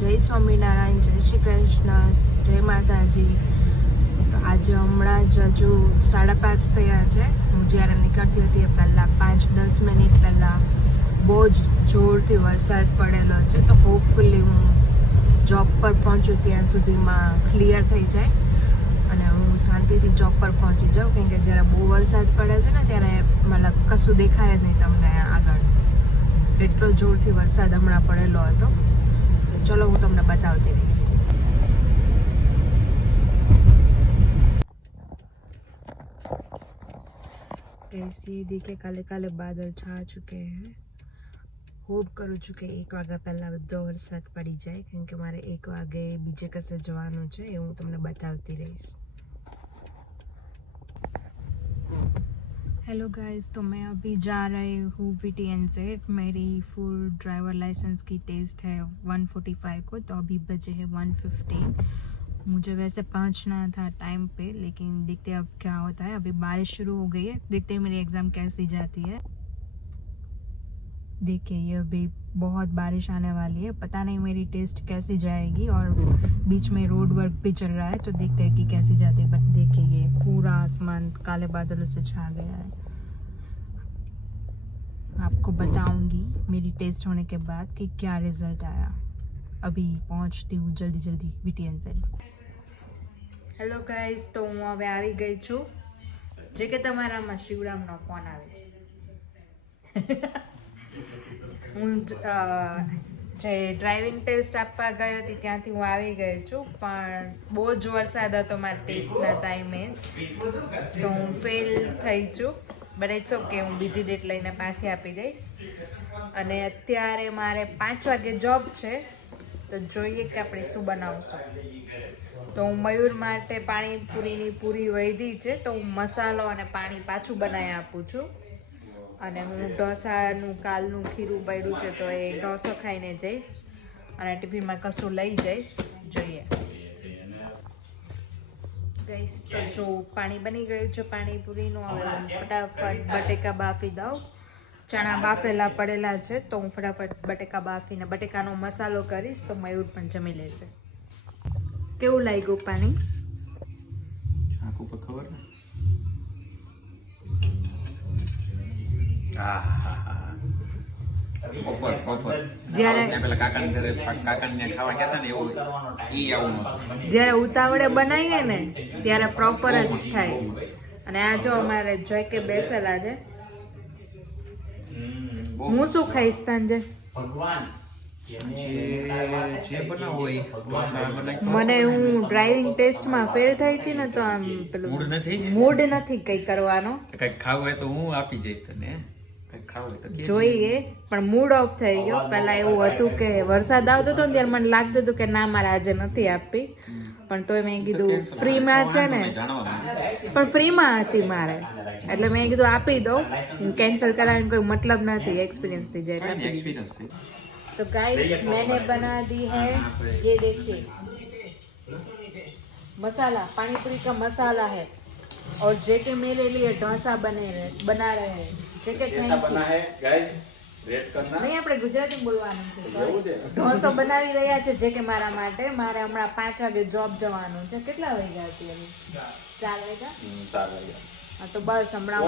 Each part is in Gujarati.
જય સ્વામિનારાયણ, જય શ્રી કૃષ્ણ, જય માતાજી. તો આજે હમણાં જ હજુ 5:30 થયા છે. હું જ્યારે નીકળતી હતી એ પહેલાં 5-10 મિનિટ પહેલાં બહુ જ જોરથી વરસાદ પડેલો છે. તો હોપફુલી હું જોબ પર પહોંચું ત્યાં સુધીમાં ક્લિયર થઈ જાય અને હું શાંતિથી જોબ પર પહોંચી જાઉં. કેમ કે જ્યારે બહુ વરસાદ પડે છે ને ત્યારે મતલબ કશું દેખાય જ નહીં તમને આગળ. એટલો જોરથી વરસાદ હમણાં પડેલો હતો. તો ચલો હું તમને બતાવતી રહીશ. कैसी दिखे काले काले बादल छा चुके हैं. હોપ કરું છું કે 1 વાગ્યા પહેલાં બધો વરસાદ પડી જાય, કેમ કે મારે 1 વાગે બીજે કસે જવાનું છે. એ હું તમને બતાવતી રહીશ. हेलो गाइस, तो मैं अभी जा रही हूँ VTN से. मेरी फुल ड्राइवर लाइसेंस की टेस्ट है 1:45 को, तो अभी बजे है 1:15. मुझे वैसे पहुँचना था टाइम पे, लेकिन देखते हैं अब क्या होता है. अभी बारिश शुरू हो गई है, देखते हैं मेरी एग्ज़ाम कैसी जाती है. देखिए ये अभी बहुत बारिश आने वाली है, पता नहीं मेरी टेस्ट कैसी जाएगी. और बीच में रोड वर्क भी चल रहा है, तो देखते हैं कि कैसी जाती है. बट देखिए ये पूरा आसमान काले बादलों से छा गया है. आपको बताऊंगी मेरी टेस्ट होने के बाद कि क्या रिजल्ट आया. अभी पहुंचती हूँ जल्दी जल्दी VTN से. હેલો ગાઈઝ, તો હું હવે આવી ગઈ છું. જે કે તમારામાં શિવરામનો ફોન આવે છે. હું જે ડ્રાઇવિંગ ટેસ્ટ આપવા ગઈ હતી ત્યાંથી હું આવી ગઈ છું, પણ બહુ જ વરસાદ હતો મારા ટેસ્ટના ટાઈમે જ, તો હું ફેલ થઈ છું. બટ ઇટ્સ ઓકે, હું બીજી ડેટ લઈને પાછી આપી દઈશ. અને અત્યારે મારે 5 વાગે જોબ છે, તો જોઈએ કે આપણે શું બનાવશું. તો હું મયુર માટે પાણીપુરીની પૂરી વૈધી છે, તો હું મસાલો અને પાણી પાછું બનાવી આપું છું. અને હું ઢોસાનું કાલનું ખીરું પડ્યું છે, તો એ ઢોસો ખાઈને જઈશ અને ટિફિનમાં કશું લઈ જઈશ. જોઈએ ગઈશ. તો જો પાણી બની ગયું છે પાણીપુરીનું. હવે હું ફટાફટ બટેકા બાફી દઉં. ચણા બાફેલા પડેલા છે, તો હું ફટાફટ બટેકા બાફીને બટેકાનો મસાલો કરીશ, તો મયુર પણ જમી લેશે. કેવું લાગ્યું પાણી? આંખ ઉપર ખબર ને. જ્યારે ઉતાવળે બનાવીએ ને ત્યારે પ્રોપર જ થાય. અને આ જો અમારે જોઈ કે બેસેલા છે. હું શું ખાઈશ સાંજે? મને હું ડ્રાઇવિંગ ટેસ્ટમાં ફેલ થઈ છે ને, તો આમ પેલું મૂડ નથી કઈ કરવાનો. કઈક ખાવું હોય તો હું આપી જઈશ તને. જોઈએ, પણ મૂડ ઓફ થઈ ગયો. પહેલા એવું હતું કે વરસાદ આવતો હતો ને ત્યારે મને લાગતું હતું કે ના મારે આજે નથી આપવી, પણ તોય મેં કીધું ફ્રીમાં છે ને, પણ ફ્રીમાં હતી મારે, એટલે મેં કીધું આપી દઉં. હું કેન્સલ કરાવવાનો કોઈ મતલબ નથી, એક્સપિરિયન્સ થઈ જાય. तो गाइस मैंने बना दी है, ये देखिए मसाला, पानी पूरी का मसाला है. और जेके मेरे लिए डोसा बना रहे हैं. जेके बना है गाइस, रेट करना नहीं, આપણે ગુજરાતી બોલવાનું છે. ઢોસો બનાવી રહ્યા છે જેકે મારા માટે. મારે હમણાં 5 વાગે જોબ જવાનું છે. કેટલા વાગ્યા હતી હવે? 4 વાગ્યા. હા, તો બસ હમણાં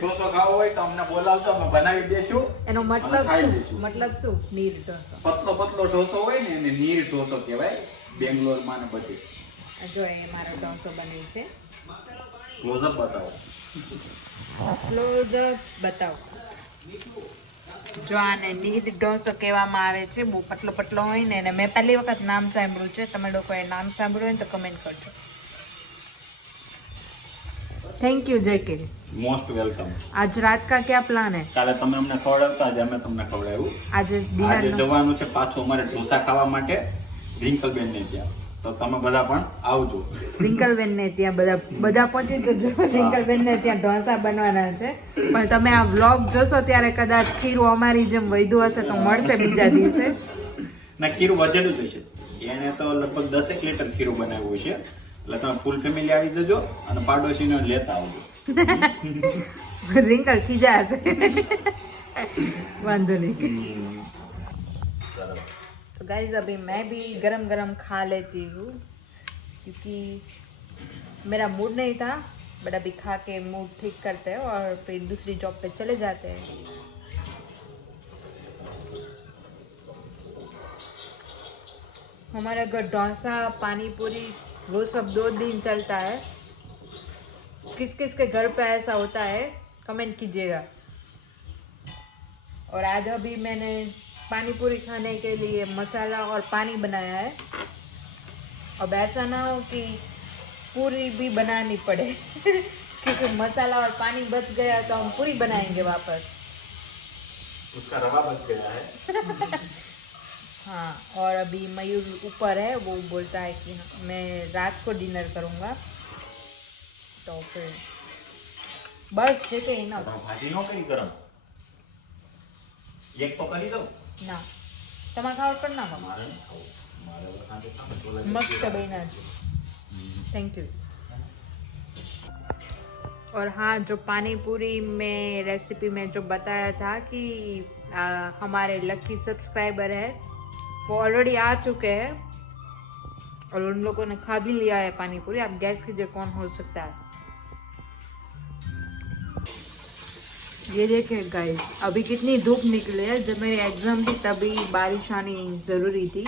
ઢોસો ખાવો હોય તો અમને બોલાવજો, અમે બનાવી દેશું. એનો મતલબ શું? નીર ઢોસો. પતલો ઢોસો હોય ને એને નીર ઢોસો કહેવાય બેંગ્લોરમાં ને બધી. જો એ મારો ઢોસો બને છે. ક્લોઝઅપ બતાવો. ક્લોઝઅપ બતાવો. જો આને નીર ઢોસો કહેવામાં આવે છે. બહુ પતલો હોય ને, અને મેં પહેલી વખત નામ સાંભળ્યું છે. તમે લોકોએ નામ સાંભળ્યું હોય તો કમેન્ટ કરજો. Thank you JK, most welcome. आज रात का क्या प्लान है? કાલે તમે અમને ખવડાવતા, આજે અમે તમને ખવડાવ્યું. આજે આજે જવાનું છે પાછું અમારે ઢોસા ખાવા માટે રિંકલબેન ને ત્યાં. તો તમે બધા પણ આવજો. રિંકલબેન ને ત્યાં બધા પહોંચી જજો. રિંકલબેન ને ત્યાં ઢોસા બનવાના છે. પણ તમે આ વ્લોગ જોશો ત્યારે કદાચ ખીરું અમારી જેમ વધ્યું હશે તો મળશે બીજા દિવસે. ના, ખીરું વધેલું જ હશે. એને તો લગભગ 10 લીટર ખીરું બનાવ્યું છે. એટલે તમે ફૂલ ફેમિલી આવી જજો અને પાડોશીને લેતા આવજો. રિંકલ ખીજા હશે. વાંધો નહીં. गाइज अभी मैं भी गरम गरम खा लेती हूँ क्योंकि मेरा मूड नहीं था, बट अभी खा के मूड ठीक करते हैं और फिर दूसरी जॉब पे चले जाते हैं। हमारे घर डोसा पानी पूरी वो सब 2 दिन चलता है। किस किस के घर पे ऐसा होता है कमेंट कीजिएगा। और आज अभी मैंने पानी पूरी खाने के लिए मसाला और पानी बनाया है। अब ऐसा ना हो कि पूरी भी बनानी पड़े क्योंकि मसाला और पानी बच गया तो हम पूरी बनाएंगे वापस। उसका रवा बच गया है। हाँ, और अभी मयूर ऊपर है, वो बोलता है कि मैं रात को डिनर करूँगा, तो फिर बस जे के ना भाजी नो करी गरम एक तो કરી દઉં ના તમારે ખાવ પણ ના ખાવ મારે નહીં ખાવું મારે વખાતે ખાવું મસ્ત બન્યા છે। Thank you. और हाँ, जो पानी पूरी में रेसिपी में जो बताया था कि हमारे लकी सब्सक्राइबर है वो ऑलरेडी आ चुके हैं और उन लोगों ने खा भी लिया है पानी पूरी। आप गैस कीजिए कौन हो सकता है। ये देखिए गाइस, अभी कितनी धूप निकली है। जब मेरी एग्जाम थी तभी बारिश आनी ज़रूरी थी,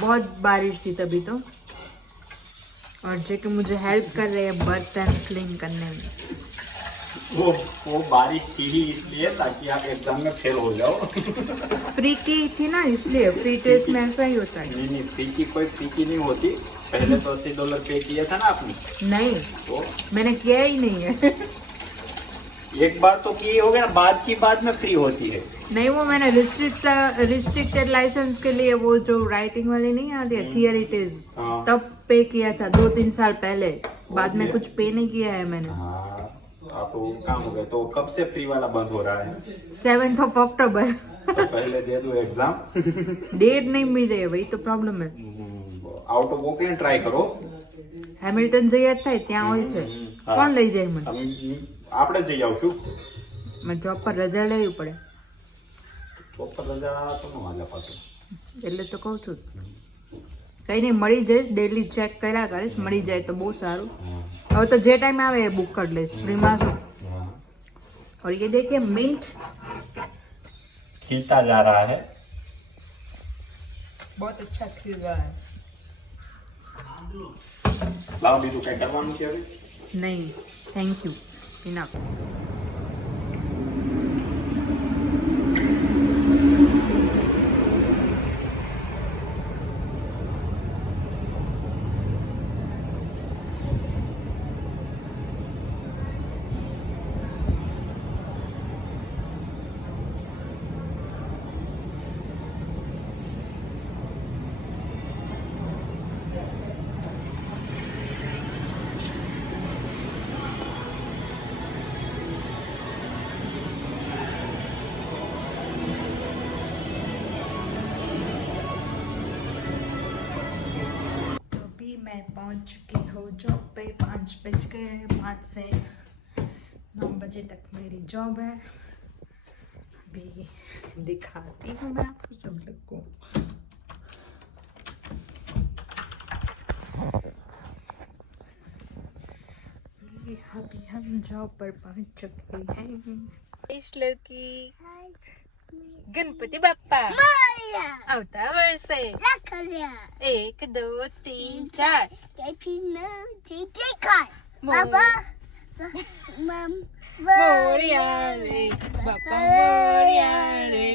बहुत बारिश थी तभी तो। और जो कि मुझे हेल्प कर रहे हैं बर्तन क्लीन करने में। वो बारिश थी ही इसलिए ताकि आप एग्जाम में फेल हो जाओ। फ्री की थी ना, इसलिए फ्री टेस्ट में ऐसा ही होता है। नहीं फ्री की कोई फ्री की नहीं होती। पहले तो $80 पे किया था ना आपने। नहीं, तो मैंने किया ही नहीं है। एक बार तो किए हो गया, बाद की बाद में फ्री होती है। नहीं, वो मैंने रिस्ट्रिक्टेड लाइसेंस के लिए वो जो राइटिंग वाली नहीं आती है थियरी टेस्ट, हाँ। तब पे किया था 2-3 साल पहले। बाद में कुछ पे नहीं किया है मैंने। हाँ, आपको काम हो गया। तो कब से फ्री वाला बंद हो रहा है? 7 अक्टूबर। तो पहले दे दो एग्जाम। डेट नहीं मिल रही है, वही तो प्रॉब्लम है। આઉટ ઓફ ઓકલેન્ડ ટ્રાય કરો। હેમિલ્ટન જઈએ થાય ત્યાં હોય છે, હા। કોણ લઈ જાય મને? આપણે જઈ આવશું। मैं जॉब पर रजा लेવી પડે ચોપર રજા તો ન વાલે પાછું એટલે તો કહું છું। કઈ નહીં, મળી જઈશ, ડેલી ચેક કર્યા કરીશ, મળી જાય તો બહુ સારું। હવે તો જે टाइम આવે એ बुक कर લઈશ, फ्रीમાં છું। और ये देखिए मिंट खिलता जा रहा है। बहुत अच्छा खिल रहा है। લાવ બીજું કઈ કરવાનું છે હવે? नहीं, थैंक यू, इनफ। मैं पहुंच चुकी हूँ जॉब पे। 5 बज गए हैं, 5 से 9 बजे तक मेरी जॉब है। अभी दिखाती हूँ मैं आपको सब लोग को। ये अभी हम जॉब पर पहुंच चुके हैं। श्लोकी, गणपति बाप्पा આવતા વર્ષે 1 2 3 4 બાપા મોરિયા રે, બાપા મોરિયા રે।